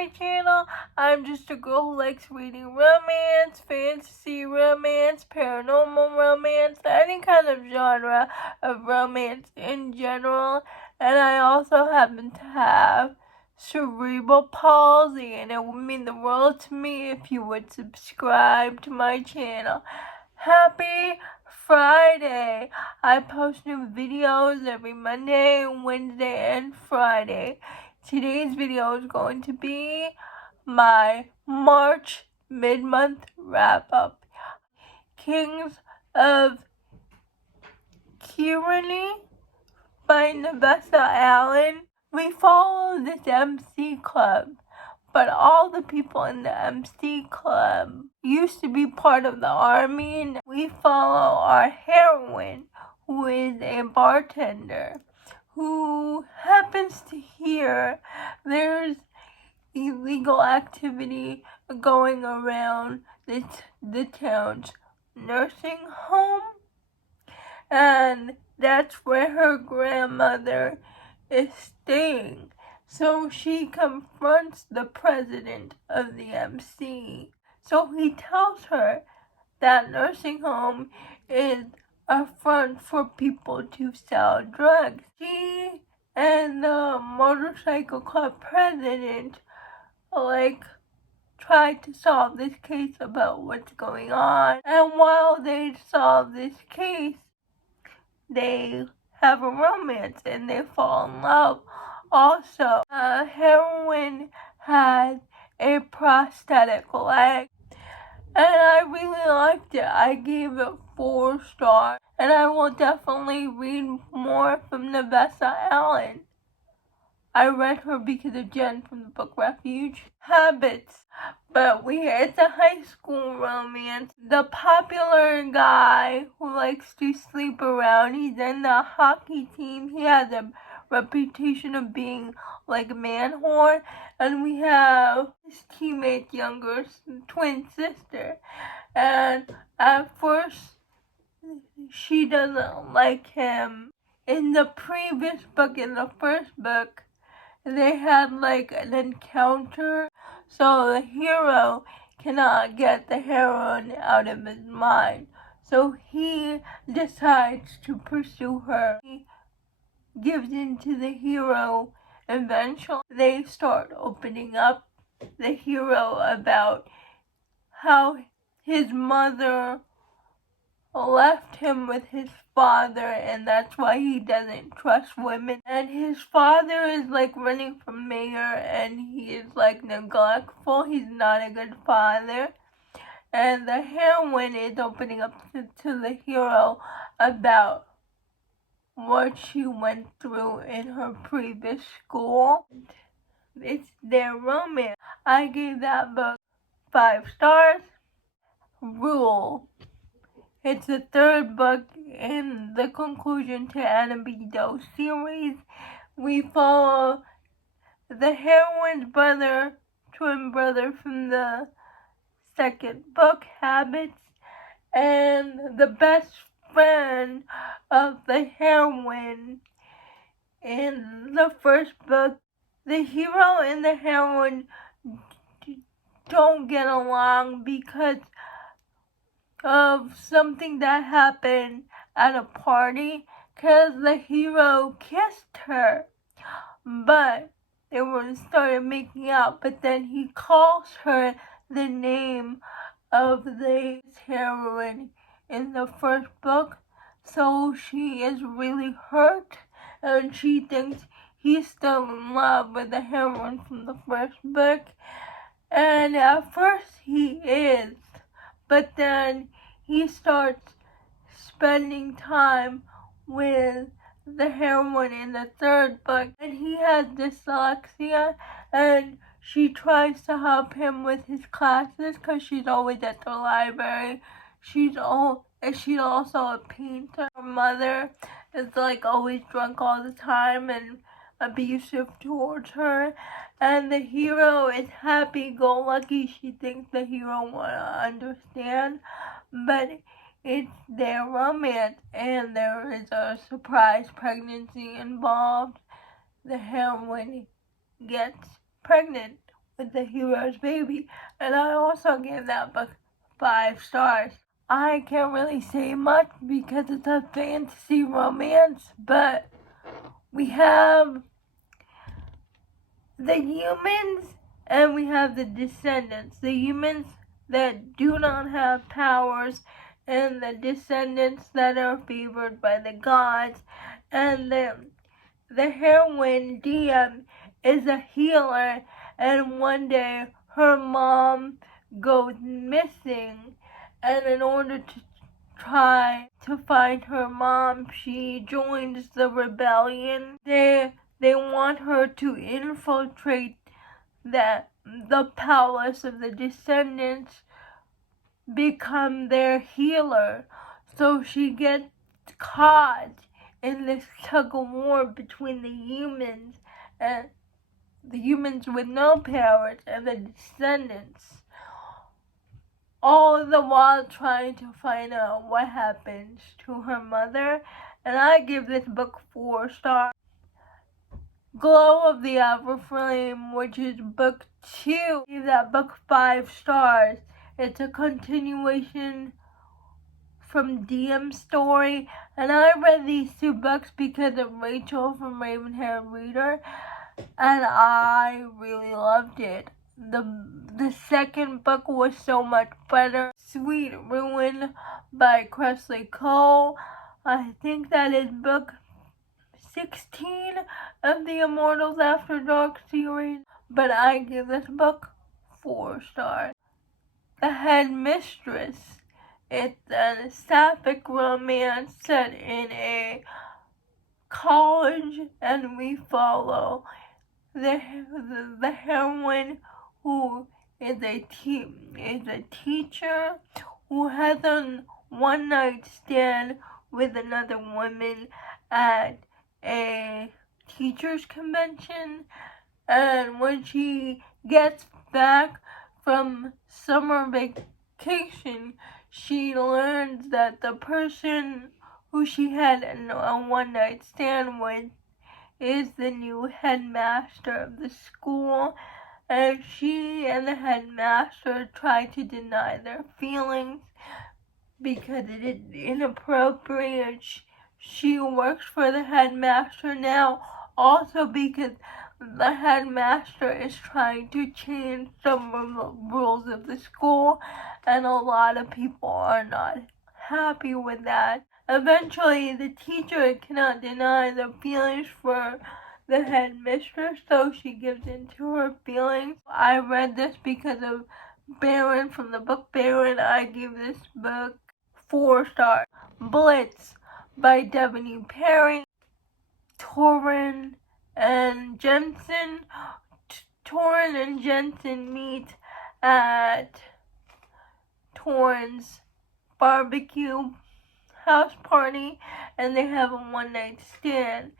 my channel. I'm just a girl who likes reading romance, fantasy romance, paranormal romance, any kind of genre of romance in general. And I also happen to have cerebral palsy, and it would mean the world to me if you would subscribe to my channel. Happy Friday! I post new videos every Monday, Wednesday, and Friday. Today's video is going to be my March mid-month wrap-up. Kings of Kearny by Nevessa Allen. We follow this MC club, but all the people in the MC club used to be part of the army, and we follow our heroine, who is a bartender, who happens to hear there's illegal activity going around the town's nursing home, and that's where her grandmother is staying. So she confronts the president of the MC. So he tells her that nursing home is a front for people to sell drugs. She and the motorcycle club president try to solve this case about what's going on. And while they solve this case, they have a romance and they fall in love. Also, heroine had a prosthetic leg, and I really liked it. I gave it 4 stars, and I will definitely read more from Nevessa Allen. I read her because of Jen from the book Refuge. Habits, but it's a high school romance. The popular guy who likes to sleep around, he's in the hockey team. He has a reputation of being like a man whore, and we have his teammate's younger twin sister, and at first she doesn't like him. In the previous book, in the first book, they had an encounter, so the hero cannot get the heroine out of his mind. So he decides to pursue her. He gives in to the hero. Eventually, they start opening up the hero about how his mother left him with his father, and that's why he doesn't trust women. And his father is running for mayor, and he is neglectful. He's not a good father. And the heroine is opening up to the hero about what she went through in her previous school. It's their romance. I gave that book 5 stars. Rule. It's the 3rd book in the conclusion to Annabelle series. We follow the heroine's twin brother from the 2nd book, Habits, and the best friend of the heroine in the 1st book. The hero and the heroine don't get along because of something that happened at a party, because the hero kissed her, but they started making out, but then he calls her the name of the heroine in the 1st book, so she is really hurt, and she thinks he's still in love with the heroine from the 1st book, and at first he is. But then he starts spending time with the heroine in the 3rd book, and he has dyslexia, and she tries to help him with his classes because she's always at the library. She's also a painter. Her mother is always drunk all the time and abusive towards her, and the hero is happy-go-lucky. She thinks the hero won't understand, but it's their romance, and there is a surprise pregnancy involved. The heroine gets pregnant with the hero's baby. And I also gave that book 5 stars. I can't really say much because it's a fantasy romance, but we have the humans and we have the descendants. The humans that do not have powers and the descendants that are favored by the gods. And the heroine, Dia, is a healer, and one day her mom goes missing, and in order to try to find her mom, she joins the rebellion. They want her to infiltrate the palace of the descendants, become their healer. So she gets caught in this tug of war between the humans and the humans with no powers and the descendants, all the while trying to find out what happens to her mother. And I give this book 4 stars. Glow of the Everflame, which is book 2, I give that book 5 stars. It's a continuation from DM's story, and I read these 2 books because of Rachel from Ravenhair Reader, and I really loved it. The second book was so much better. Sweet Ruin by Cresley Cole. I think that is book 16 of the Immortals After Dark series, but I give this book 4 stars. The Head Mistress. It's a sapphic romance set in a college, and we follow the heroine, who is a teacher who has a one-night stand with another woman at a teachers convention, and when she gets back from summer vacation, she learns that the person who she had a one-night stand with is the new headmaster of the school, and she and the headmaster try to deny their feelings because it is inappropriate. She works for the headmaster now, also because the headmaster is trying to change some of the rules of the school, and a lot of people are not happy with that. Eventually, the teacher cannot deny the feelings for the headmistress, so she gives in to her feelings. I read this because of Baron from the book Baron. I give this book 4 stars. Blitz by Devony Perry. Torrin and Jensen. Torrin and Jensen meet at Torrin's barbecue house party, and they have a one-night stand.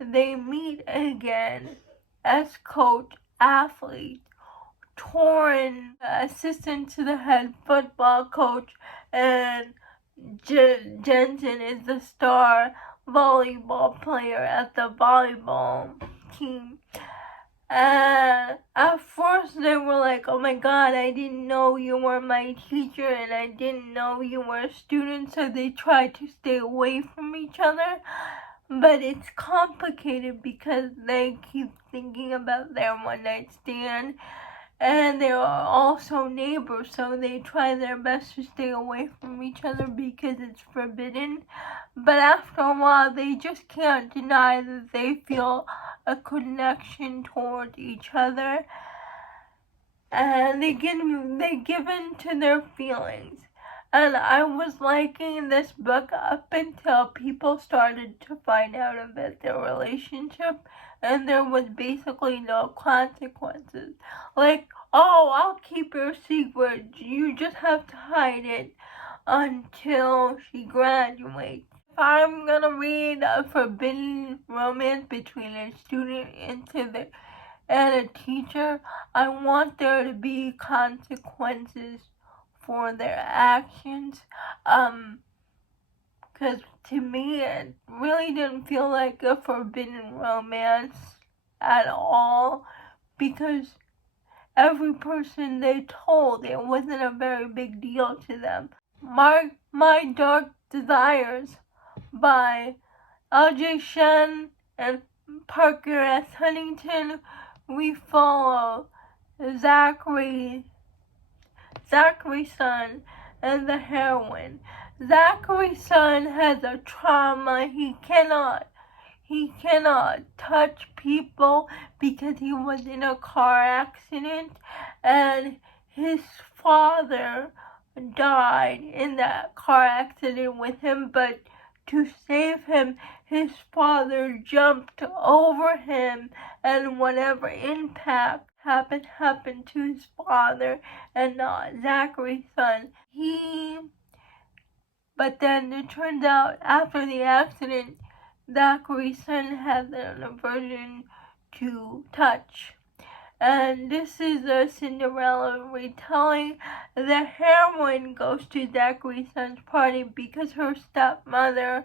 They meet again as coach athlete. Torrin, assistant to the head football coach, and Jensen is the star volleyball player at the volleyball team. At first they were like, oh my god, I didn't know you were my teacher and I didn't know you were a student, so they tried to stay away from each other. But it's complicated because they keep thinking about their one-night stand, and they are also neighbors, so they try their best to stay away from each other because it's forbidden. But after a while, they just can't deny that they feel a connection towards each other, and they give in to their feelings. And I was liking this book up until people started to find out about their relationship, and there was basically no consequences. Like, oh, I'll keep your secret, you just have to hide it until she graduates. If I'm gonna read a forbidden romance between a student and a teacher, I want there to be consequences for their actions, because to me it really didn't feel like a forbidden romance at all, because every person they told, it wasn't a very big deal to them. My Dark Desires by L.J. Shen and Parker S. Huntington. We follow Zachary's son and the heroine. Zachary's son has a trauma. He cannot touch people because he was in a car accident, and his father died in that car accident with him, but to save him, his father jumped over him, and whatever impact happened to his father and not Zachary's son. But then it turned out after the accident, Zachary's son had an aversion to touch. And this is a Cinderella retelling. The heroine goes to Zachary's son's party because her stepmother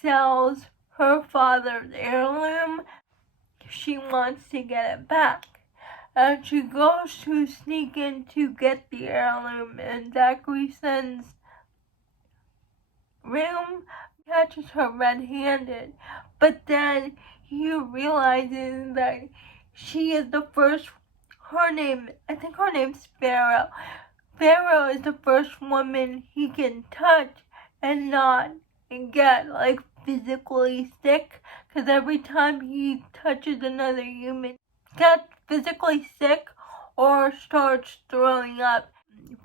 sells her father's heirloom. She wants to get it back. And she goes to sneak in to get the heirloom in Zachary's son's room, catches her red-handed, but then he realizes that she is the first, I think her name's Pharaoh. Pharaoh is the first woman he can touch and not get physically sick, because every time he touches another human, gets physically sick or starts throwing up.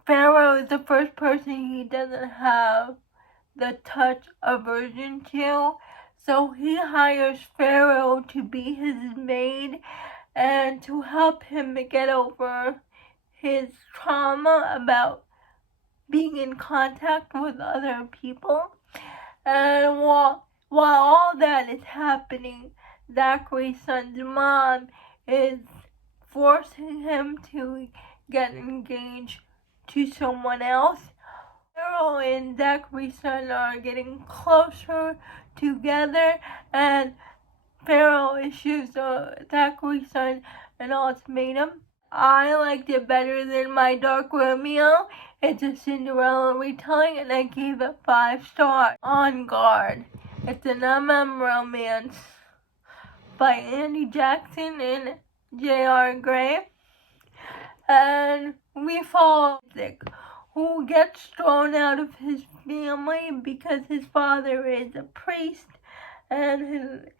Pharaoh is the first person he doesn't have the touch aversion to, so he hires Pharaoh to be his maid and to help him get over his trauma about being in contact with other people. And while all that is happening, Zachary's son's mom is forcing him to get engaged to someone else. Pharaoh and Zachary's son are getting closer together, and Pharaoh issues Zachary's son an ultimatum. I liked it better than My Dark Romeo. It's a Cinderella retelling, and I gave it 5 stars. On Guard. It's an romance by Andy Jackson and J.R. Gray. And we follow Isaac, who gets thrown out of his family because his father is a priest, and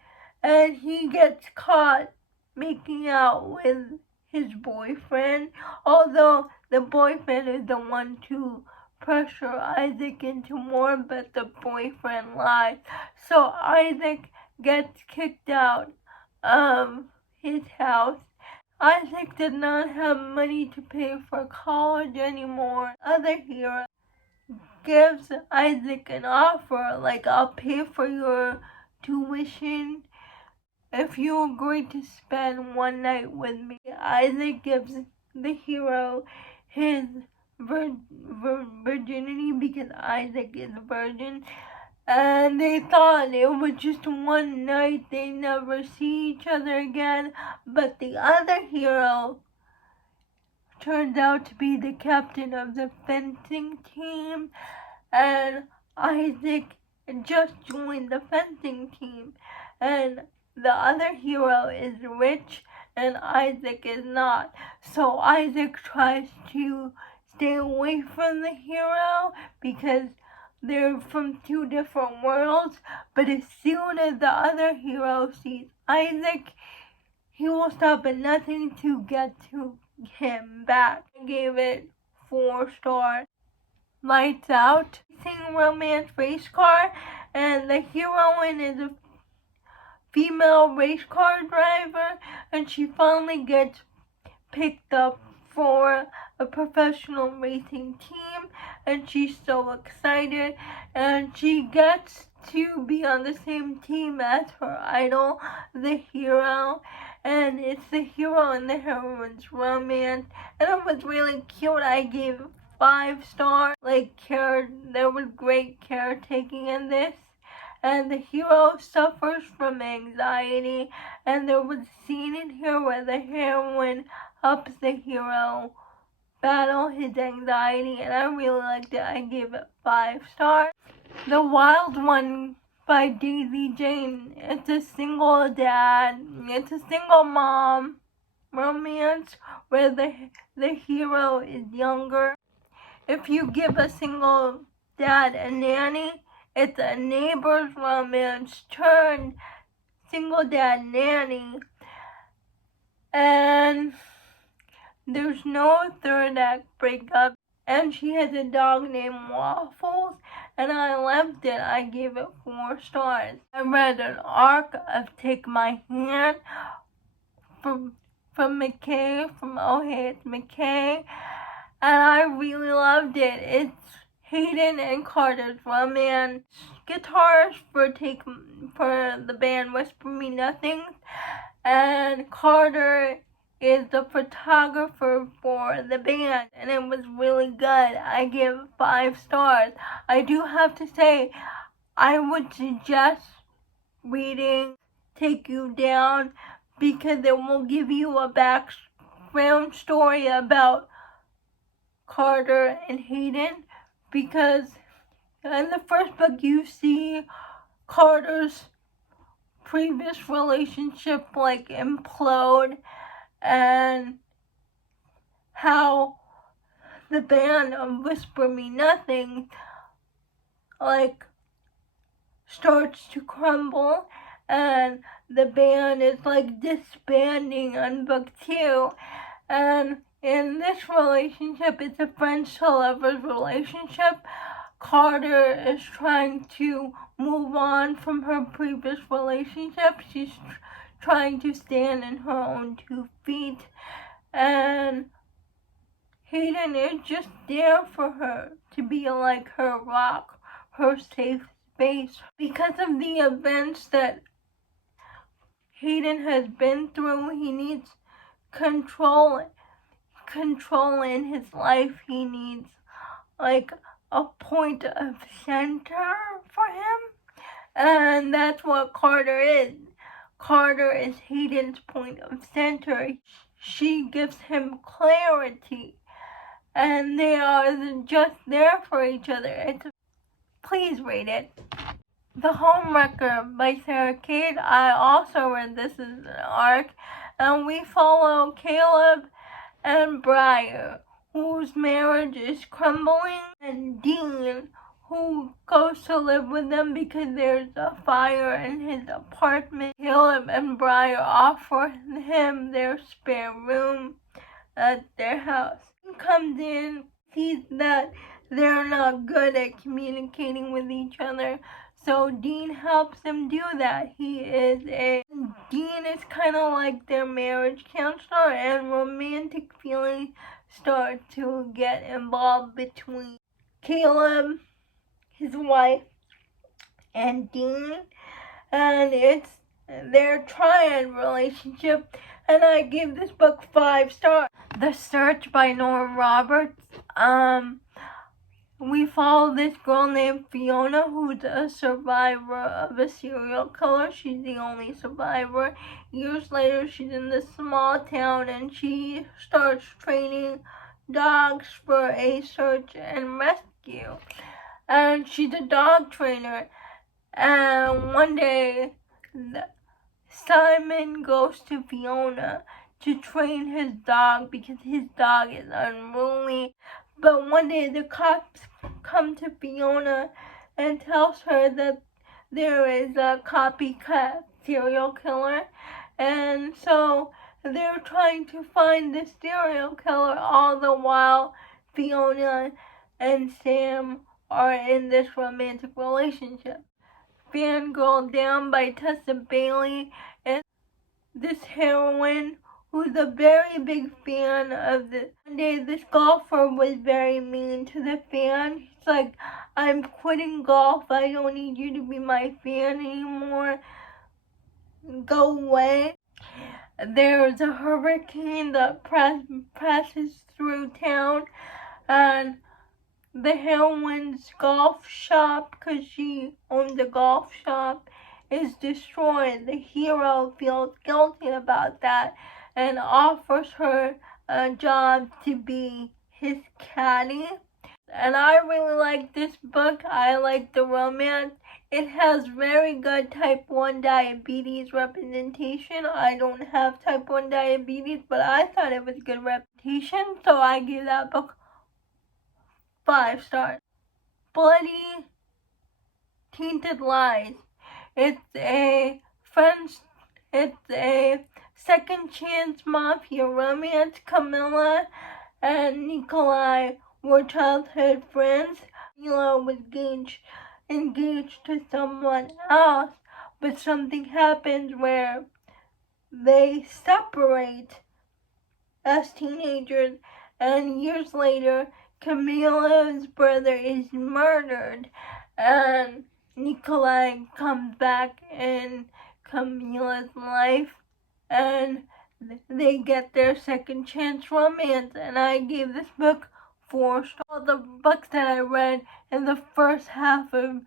he gets caught making out with his boyfriend, although the boyfriend is the one to pressure Isaac into more, but the boyfriend lies. So Isaac gets kicked out of his house. Isaac did not have money to pay for college anymore. Other hero gives Isaac an offer, I'll pay for your tuition if you agree to spend one night with me. Isaac gives the hero his virginity because Isaac is a virgin. And they thought it was just one night, they never see each other again. But the other hero turns out to be the captain of the fencing team, and Isaac just joined the fencing team. And the other hero is rich, and Isaac is not. So Isaac tries to stay away from the hero because they're from 2 different worlds, but as soon as the other hero sees Isaac, he will stop at nothing to get to him back. I gave it 4 stars. Lights Out. Racing romance race car, and the heroine is a female race car driver, and she finally gets picked up for a professional racing team, and she's so excited, and she gets to be on the same team as her idol, the hero, and it's the hero and the heroine's romance, and it was really cute. I gave it 5 stars. There was great caretaking in this, and the hero suffers from anxiety, and there was a scene in here where the heroine helps the hero battle his anxiety, and I really liked it. I gave it 5 stars. The Wild One by Daisy Jane. It's a single mom romance where the hero is younger. If you give a single dad a nanny, it's a neighbor's romance turned single dad nanny. And there's no third act breakup. And she has a dog named Waffles, and I loved it. I gave it 4 stars. I read an arc of Take My Hand from McKay, from Oh Hey It's McKay, and I really loved it. It's Hayden and Carter's romance. Guitarist for the band Whisper Me Nothing, and Carter is the photographer for the band, and it was really good. I give 5 stars. I do have to say, I would suggest reading Take You Down because it will give you a background story about Carter and Hayden, because in the first book you see Carter's previous relationship like implode, and how the band of Whisper Me Nothing like starts to crumble, and the band is like disbanding on book 2. And in this relationship, it's a friends to lovers relationship. Carter is trying to move on from her previous relationship. She's trying to stand on her own 2 feet, and Hayden is just there for her to be like her rock, her safe space. Because of the events that Hayden has been through, he needs control in his life. He needs like a point of center for him, and that's what Carter is. Carter is Hayden's point of center. She gives him clarity, and they are just there for each other. Please read it. The Homewrecker by Sarah Cade. I also read this as an arc, and we follow Caleb and Briar, whose marriage is crumbling, and Dean, who goes to live with them because there's a fire in his apartment. Caleb and Briar offer him their spare room at their house. He comes in, sees that they're not good at communicating with each other, so Dean helps him do that. Dean is kind of like their marriage counselor, and romantic feelings start to get involved between Caleb, his wife, and Dean, and it's their triad relationship, and I give this book 5 stars. The Search by Nora Roberts. We follow this girl named Fiona, who's a survivor of a serial killer. She's the only survivor. Years later, she's in this small town, and she starts training dogs for a search and rescue. And she's a dog trainer. And one day, Simon goes to Fiona to train his dog because his dog is unruly. But one day the cops come to Fiona and tells her that there is a copycat serial killer, and so they're trying to find the serial killer. All the while Fiona and Sam are in this romantic relationship. Fangirl Down by Tessa Bailey, and this heroine who's a very big fan of the. One day this golfer was very mean to the fan. He's like, I'm quitting golf. I don't need you to be my fan anymore. Go away. There's a hurricane that passes through town, and the heroine's golf shop, because she owns a golf shop, is destroyed. The hero feels guilty about that and offers her job to be his caddy. And I really like this book. I like the romance. It has very good type 1 diabetes representation. I don't have type 1 diabetes, but I thought it was good representation, so I gave that book 5 stars. Bloody Tainted Lies. It's a second chance mafia romance. Camilla and Nikolai were childhood friends. Camilla was engaged to someone else, but something happens where they separate as teenagers, and years later, Camilla's brother is murdered, and Nikolai comes back in Camilla's life, and they get their second chance romance. And I gave this book 4 stars. All the books that I read in the first half of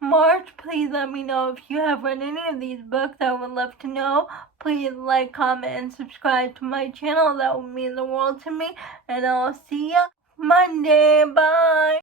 March. Please let me know if you have read any of these books. I would love to know. Please like, comment, and subscribe to my channel. That would mean the world to me. And I'll see you Monday. Bye.